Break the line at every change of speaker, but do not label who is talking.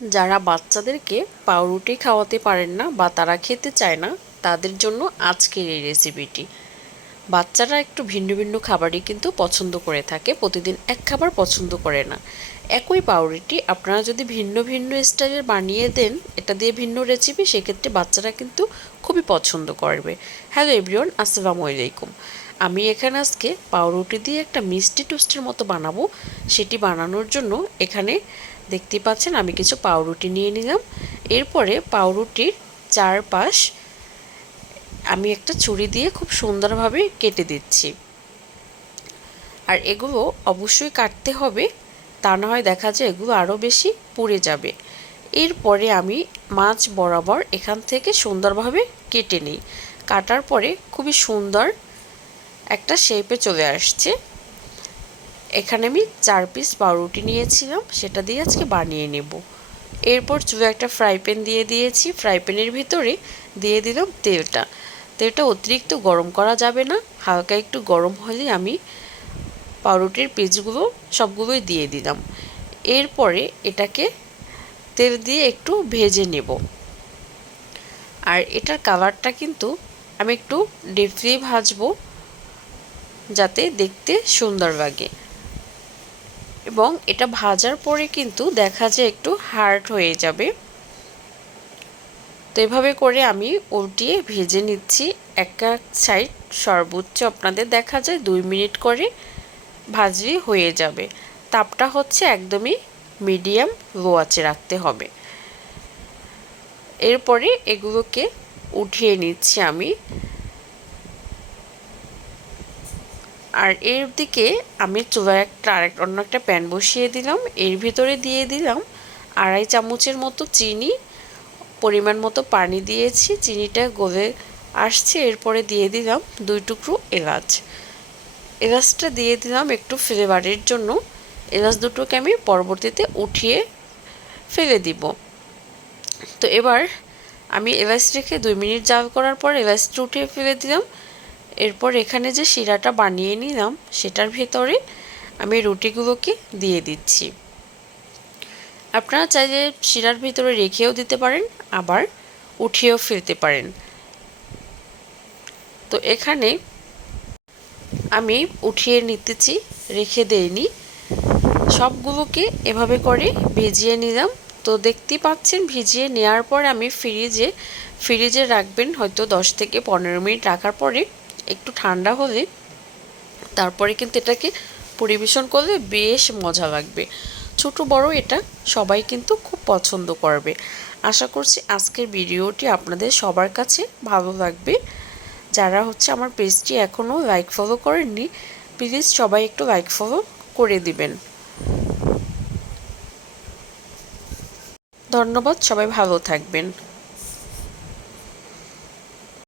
যারা বাচ্চাদেরকে পাউরুটি খাওয়াতে পারেন না বা তারা খেতে চায় না, তাদের জন্য আজকের এই রেসিপিটি বাচ্চারা একটু ভিন্ন ভিন্ন খাবারই কিন্তু পছন্দ করে থাকে, প্রতিদিন এক খাবার পছন্দ করে না। একই পাউরুটি, আপনারা যদি ভিন্ন ভিন্ন স্টাইলের বানিয়ে দেন, এটা দিয়ে ভিন্ন রেসিপি সেক্ষেত্রে বাচ্চারা কিন্তু খুবই পছন্দ করবে। হ্যালো এভরিওয়ান আসসালামু আলাইকুম। আমি এখানে আজকে পাউরুটি দিয়ে একটা মিষ্টি টোস্টের মতো বানাবো। সেটি বানানোর জন্য এখানে দেখতে পাচ্ছেন আমি কিছু পাউরুটি নিয়ে নিলাম। এরপরে পাউরুটির চারপাশ আমি একটা ছুরি দিয়ে খুব সুন্দরভাবে কেটে দিচ্ছি। আর এগুলো অবশ্যই কাটতে হবে, তা না হয় দেখা যায় এগুলো আরও বেশি পুড়ে যাবে। এরপরে আমি মাছ বরাবর এখান থেকে সুন্দরভাবে কেটে নিই। কাটার পরে খুবই সুন্দর একটা শেপে চলে আসছে। এখানে আমি চার পিস পাউরুটি নিয়েছিলাম, সেটা দিয়ে আজকে বানিয়ে নেব। এরপর চুলে একটা ফ্রাই প্যান দিয়ে দিয়েছি। ফ্রাই প্যানের ভিতরে দিয়ে দিলাম তেলটা। তেলটা অতিরিক্ত গরম করা যাবে না। হালকা একটু গরম হলে আমি পাউরুটির পিসগুলো সবগুলোই দিয়ে দিলাম। এরপরে এটাকে তেল দিয়ে একটু ভেজে নেব। আর এটার কালারটা কিন্তু আমি একটু ডিপলি ভাজবো, যাতে দেখতে সুন্দর লাগে। এবং এটা ভাজার পরে কিন্তু দেখা যায় একটু হার্ড হয়ে যাবে। তো এভাবে করে আমি উল্টিয়ে ভেজে নিচ্ছি। এক এক সাইড সর্বোচ্চ আপনাদের দেখা যায় দুই মিনিট করে ভাজলে হয়ে যাবে। তাপটা হচ্ছে একদমই মিডিয়াম লো আঁচে রাখতে হবে। এরপরে এগুলোকে উঠিয়ে নিচ্ছি আমি। আর এর দিকে আমি চুলায় একটা আরেক, অন্য একটা প্যান বসিয়ে দিলাম। এর ভিতরে দিয়ে দিলাম আড়াই চামচের মতো চিনি পরিমাণ মতো পানি দিয়েছি, চিনিটা গলে আসছে, এরপরে দিয়ে দিলাম দুই টুকরো এলাচ। এলাচটা দিয়ে দিলাম একটু ফ্লেভারের জন্য। এলাচ দুটোকে আমি পরবর্তীতে উঠিয়ে ফেলে দিব। তো এবার আমি এলাচ রেখে দুই মিনিট জাল করার পর এলাচটা উঠিয়ে ফেলে দিলাম। এরপর এখানে যে শিরাটা বানিয়ে নিলাম, সেটার ভেতরে আমি রুটিগুলোকে দিয়ে দিচ্ছি। আপনারা চাইলে শিরার ভিতরে রেখেও দিতে পারেন, আবার উঠিয়েও ফেলতে পারেন। তো এখানে আমি উঠিয়ে নিতেছি, রেখে দেইনি। সবগুলোকে এভাবে করে ভিজিয়ে নিলাম। তো দেখতেই পাচ্ছেন, ভিজিয়ে নেওয়ার পর আমি ফ্রিজে ফ্রিজে রাখবেন হয়তো দশ থেকে পনেরো মিনিট রাখার পরে। একটু ঠান্ডা হলে তারপরে কিন্তু এটাকে পরিবেশন করলে বেশ মজা লাগবে। ছোট বড় এটা সবাই কিন্তু খুব পছন্দ করবে। আশা করছি আজকের ভিডিওটি আপনাদের সবার কাছে ভালো লাগবে। যারা হচ্ছে আমার পেজটি এখনও লাইক ফলো করেননি প্লিজ সবাই একটু লাইক ফলো করে দিবেন। ধন্যবাদ, সবাই ভালো থাকবেন।